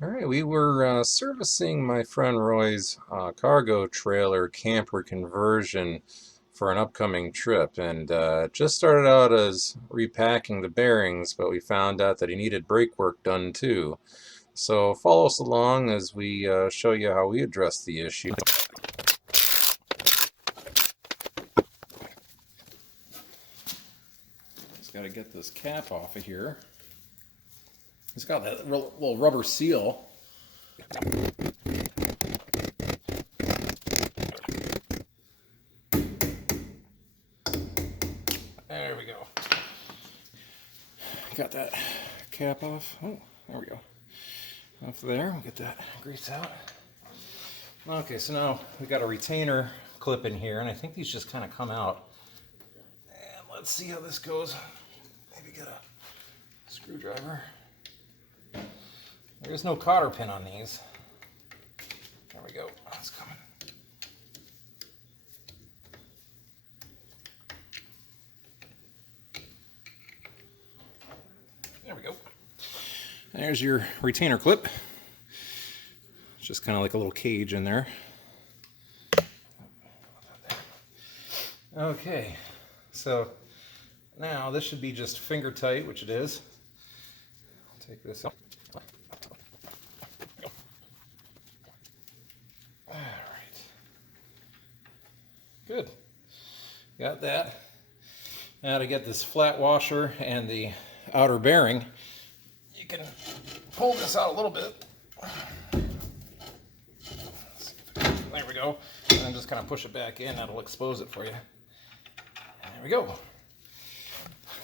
All right, we were servicing my friend Roy's cargo trailer camper conversion for an upcoming trip, and it just started out as repacking the bearings, but we found out that he needed brake work done too. So follow us along as we show you how we address the issue. Just got to get this cap off of here. It's got that little rubber seal. There we go. Got that cap off. Oh, there we go. Off there, we'll get that grease out. Okay, so now we got a retainer clip in here, and I think these just kind of come out. And let's see how this goes. Maybe get a screwdriver. There's no cotter pin on these. There we go. That's coming. There we go. There's your retainer clip. It's just kind of like a little cage in there. Okay, so now this should be just finger tight, which it is. I'll take this out. All right. Good. Got that. Now to get this flat washer and the outer bearing, you can pull this out a little bit. There we go. And then just kind of push it back in. That'll expose it for you. There we go.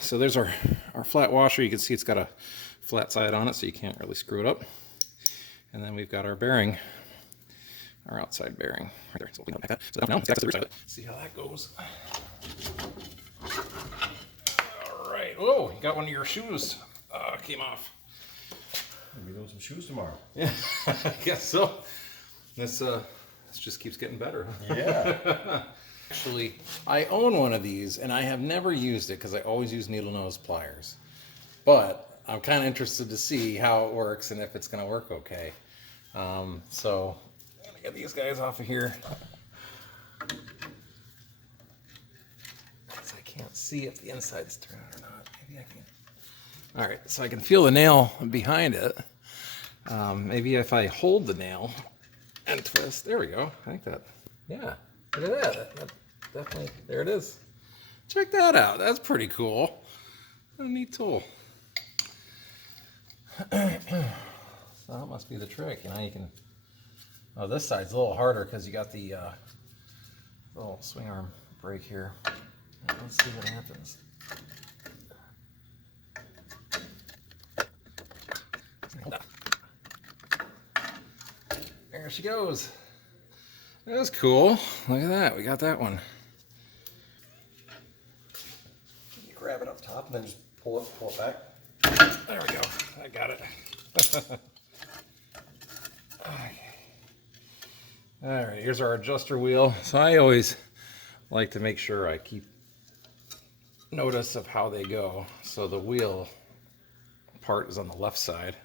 So there's our flat washer. You can see it's got a flat side on it, so you can't really screw it up. And then we've got our bearing, our outside bearing right there. So now let's get to the rear side of it. See how that goes. All right. Whoa, you got one of your shoes came off. We'll be doing some shoes tomorrow. Yeah, I guess so. This just keeps getting better. Yeah. Actually, I own one of these, and I have never used it because I always use needle nose pliers. But I'm kind of interested to see how it works and if it's going to work okay. So I'm going to get these guys off of here. I can't see if the inside's turned out or not. Maybe I can. All right, so I can feel the nail behind it. Maybe if I hold the nail and twist, there we go. I think that, yeah, look at that. That definitely, there it is. Check that out. That's pretty cool. What a neat tool. So that must be the trick. You know, you can, oh, this side's a little harder because you got the little swing arm brake here. Let's see what happens. There she goes. That was cool. Look at that. We got that one. You grab it up top and then just pull it back. There we go. I got it. Okay. All right, here's our adjuster wheel. So I always like to make sure I keep notice of how they go. So the wheel part is on the left side.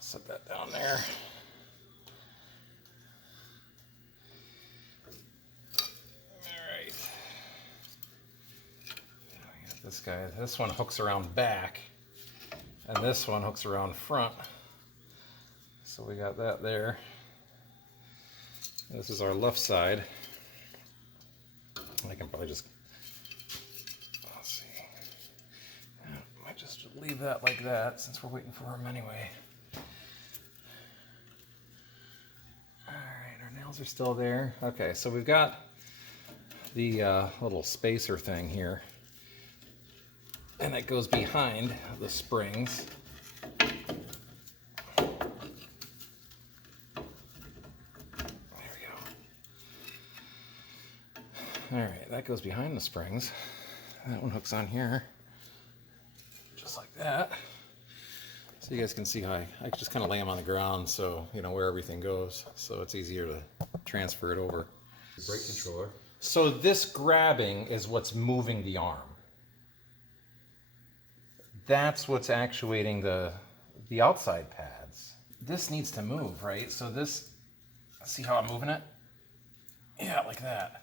Set that down there. This guy, this one hooks around back, and this one hooks around front. So we got that there. This is our left side. I can probably just, let's see. I might just leave that like that since we're waiting for him anyway. All right, our nails are still there. Okay, so we've got the little spacer thing here. And that goes behind the springs. There we go. All right, that goes behind the springs. That one hooks on here, just like that. So you guys can see how I just kind of lay them on the ground so you know where everything goes. So it's easier to transfer it over. Brake controller. So this grabbing is what's moving the arm. That's what's actuating the outside pads. this needs to move, right? So this, see how I'm moving it? Yeah, like that.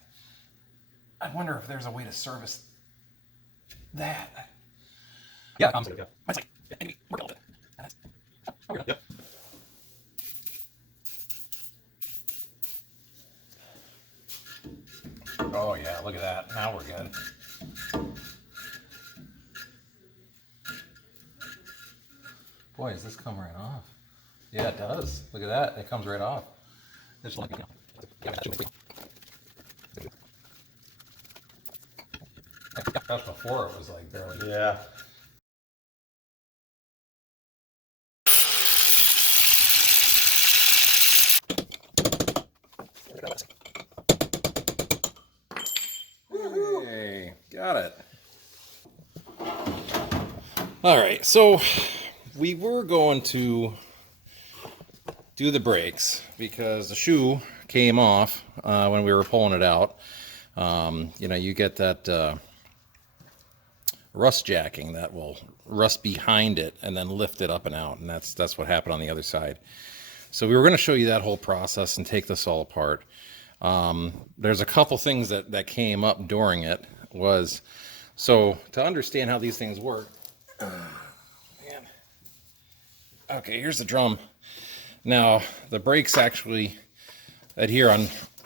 I wonder if there's a way to service that. Yeah, yeah. It's like, yeah, maybe work a little bit. Oh, we're good. Yep. Oh yeah, look at that. Now we're good. Boy, does this come right off? Yeah, it does. Look at that. It comes right off. There's like, that's before it was like barely. Yeah. Hey, got it. All right, so we were going to do the brakes because the shoe came off when we were pulling it out. You know, you get that rust jacking that will rust behind it and then lift it up and out, and that's what happened on the other side. So we were going to show you that whole process and take this all apart. There's a couple things that came up during it. Was so to understand how these things work. Man. Okay, here's the drum. Now the brakes actually adhere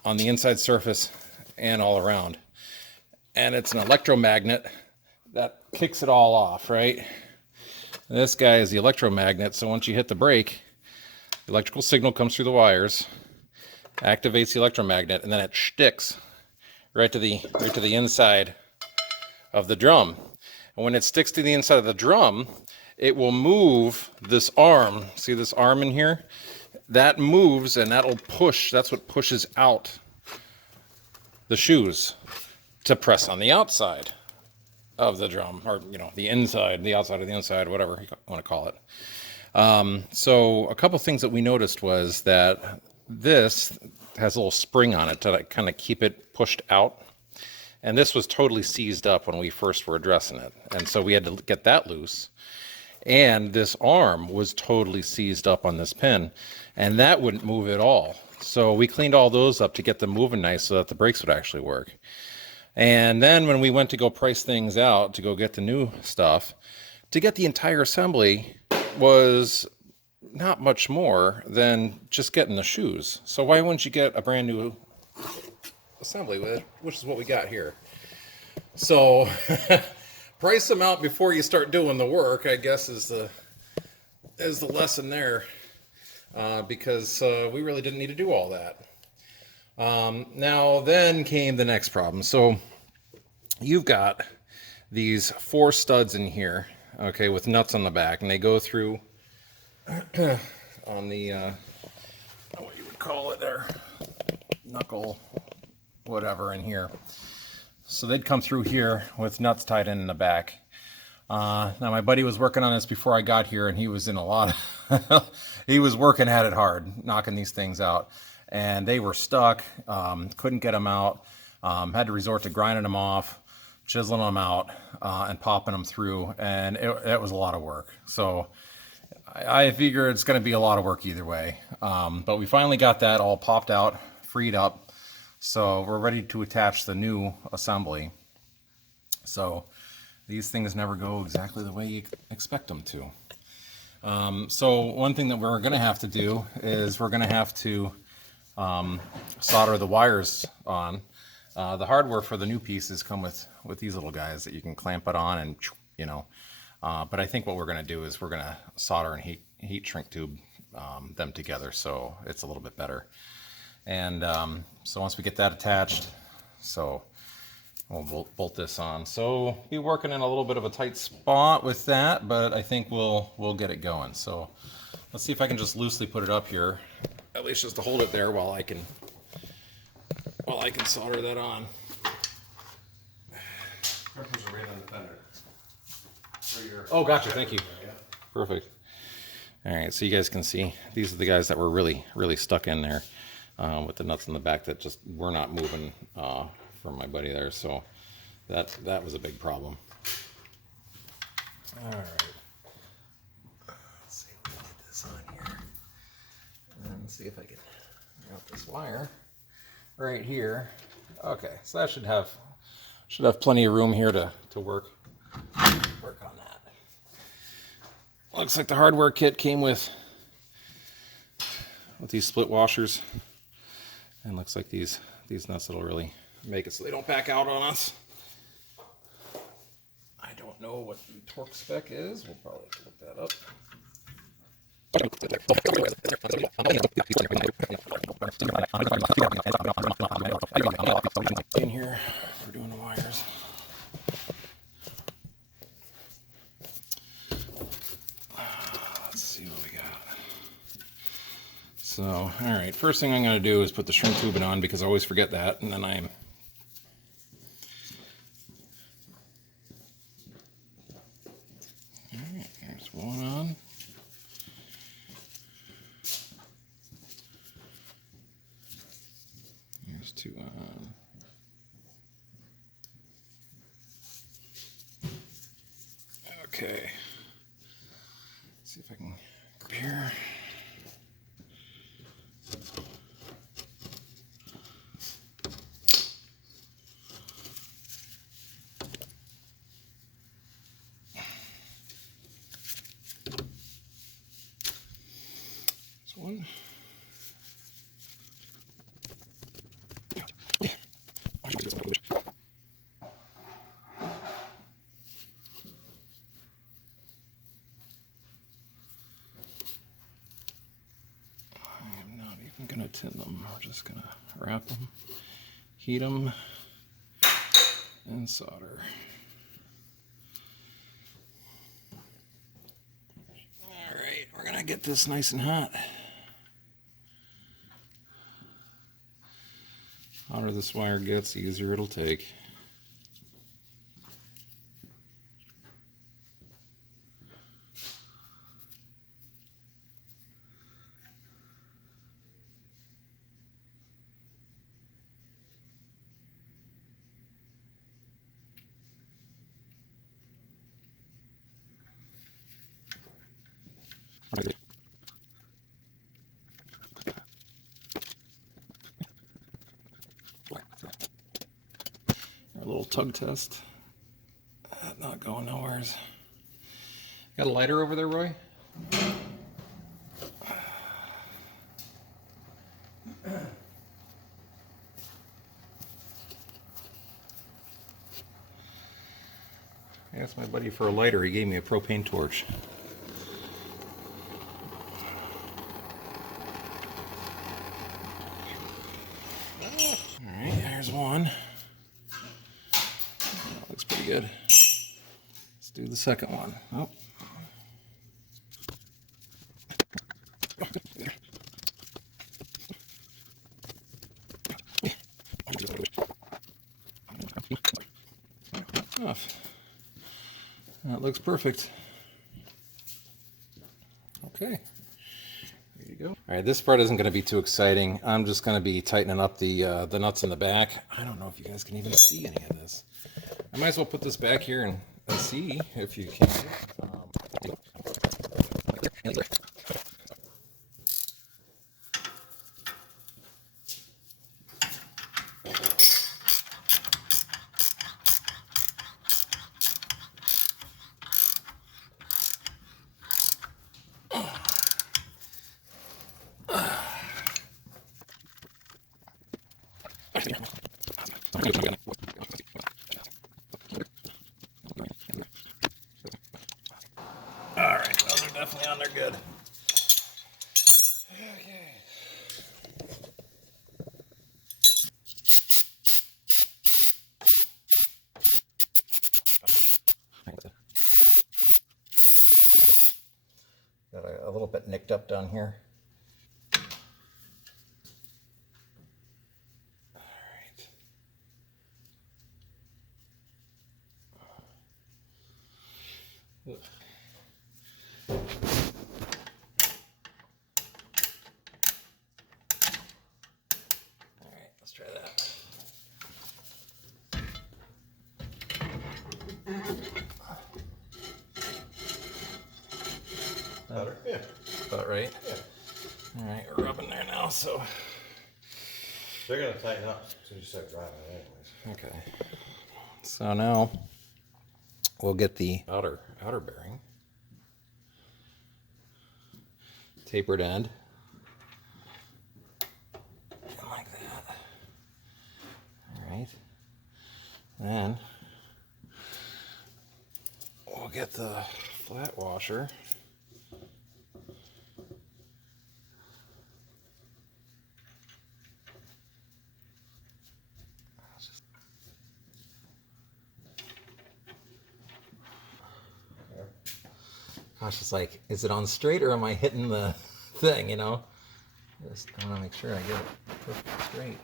on the inside surface and all around, and it's an electromagnet that kicks it all off, right? This guy is the electromagnet, so once you hit the brake, the electrical signal comes through the wires, activates the electromagnet, and then it sticks right to the inside of the drum. And when it sticks to the inside of the drum, it will move this arm. See this arm in here? That moves, and that'll push. That's what pushes out the shoes to press on the outside of the drum, or you know, the inside, the outside of the inside, whatever you want to call it. So a couple things that we noticed was that this has a little spring on it to kind of keep it pushed out, and this was totally seized up when we first were addressing it, and so we had to get that loose. And this arm was totally seized up on this pin, and that wouldn't move at all. So we cleaned all those up to get them moving nice so that the brakes would actually work. And then when we went to go price things out to go get the new stuff, to get the entire assembly was not much more than just getting the shoes. So why wouldn't you get a brand new assembly with it, which is what we got here. So price them out before you start doing the work, I guess, is the lesson there, because we really didn't need to do all that. Now then came the next problem. So you've got these 4 studs in here, okay, with nuts on the back, and they go through on the what you would call it there, knuckle, whatever in here. So they'd come through here with nuts tied in the back. Now my buddy was working on this before I got here, and he was in a lot of he was working at it hard, knocking these things out, and they were stuck. Couldn't get them out. Had to resort to grinding them off, chiseling them out, and popping them through, and it was a lot of work. So I figure it's going to be a lot of work either way. But we finally got that all popped out, freed up. So we're ready to attach the new assembly. So these things never go exactly the way you expect them to. So one thing that we're going to have to do is we're going to have to solder the wires on. The hardware for the new pieces come with these little guys that you can clamp it on, and you know. But I think what we're going to do is we're going to solder and heat shrink tube them together, so it's a little bit better. And so once we get that attached, so we'll bolt this on. So be working in a little bit of a tight spot with that, but I think we'll get it going. So let's see if I can just loosely put it up here, at least just to hold it there while I can solder that on. Oh, gotcha. Thank you. Perfect. All right, so you guys can see these are the guys that were really stuck in there with the nuts in the back that just were not moving from my buddy there. So that was a big problem. All right. Let's see if we can get this on here. see if I can out this wire right here. Okay, so that should have plenty of room here to work on that. Looks like the hardware kit came with these split washers, and looks like these nuts that'll really make it so they don't back out on us. I don't know what the torque spec is. We'll probably have to look that up. In here for doing the wires. Let's see what we got. So, all right, first thing I'm going to do is put the shrink tubing on because I always forget that, and then I'm all right, there's one on. There's two on. Okay. Let's see if I can grab here. This one. I'm not even going to tin them. We're just going to wrap them, heat them, and solder. All right, we're going to get this nice and hot. The hotter this wire gets, the easier it'll take. Our little tug test. Not going nowheres. Got a lighter over there, Roy? I asked my buddy for a lighter. He gave me a propane torch. Alright, there's one. That looks pretty good. Let's do the second one. Oh. That looks perfect. Okay. There you go. All right, this part isn't going to be too exciting. I'm just going to be tightening up the nuts in the back. I don't know if you guys can even see any of this. I might as well put this back here and see if you can. Alright, well, they're definitely on there good. Okay. Got a little bit nicked up down here. Alright, let's try that. Better? Yeah. About right? Yeah. Alright, we're rubbing there now. so. They're gonna tighten up as soon as you start driving anyways. Okay. So now we'll get the outer bearing. Tapered end. And like that. Alright. Then we'll get the flat washer. Gosh, it's like, is it on straight or am I hitting the thing, you know? Just, I want to make sure I get it perfectly straight.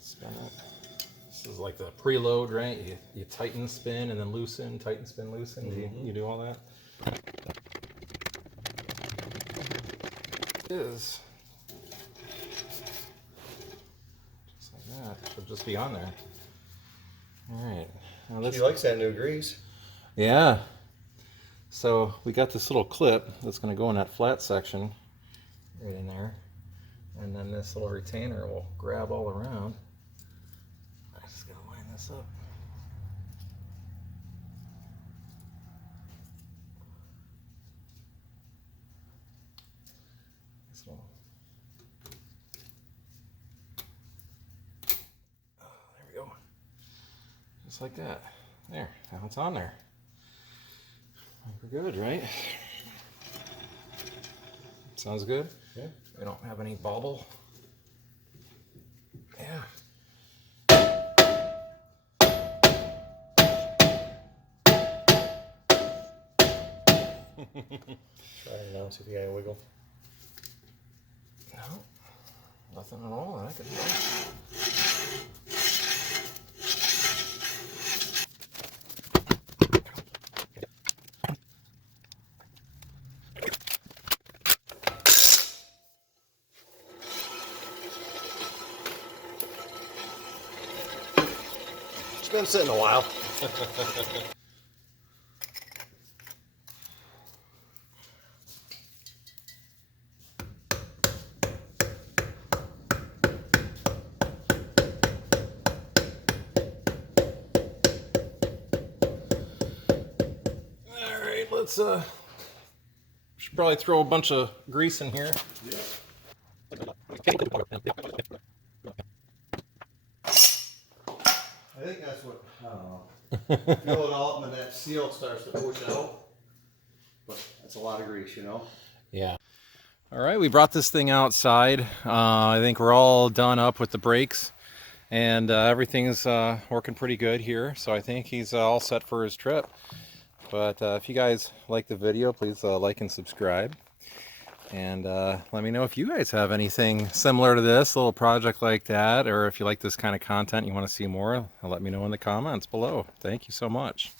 Spin it. This is like the preload, right? You tighten, spin, and then loosen, tighten, spin, loosen. Mm-hmm. You do all that? It is. Just like that. Should just be on there. Alright. Now this, She likes that new grease. yeah. So we got this little clip that's going to go in that flat section right in there. And then this little retainer will grab all around. I just got to line this up. This little. Oh, there we go. Just like that. There. Now it's on there. We're good, right? Sounds good? Yeah. We don't have any bobble. Yeah. Try it now, see if you got a wiggle. No. Nothing at all that I could do. It's been sitting a while. Alright, let's should probably throw a bunch of grease in here. Yeah. I think that's what, I don't know. Fill it all up and that seal starts to push out. But that's a lot of grease, you know? Yeah. All right, we brought this thing outside. I think we're all done up with the brakes, and everything's working pretty good here. So I think he's all set for his trip. But if you guys like the video, please like and subscribe. And let me know if you guys have anything similar to this, a little project like that, or if you like this kind of content, you want to see more, let me know in the comments below. Thank you so much.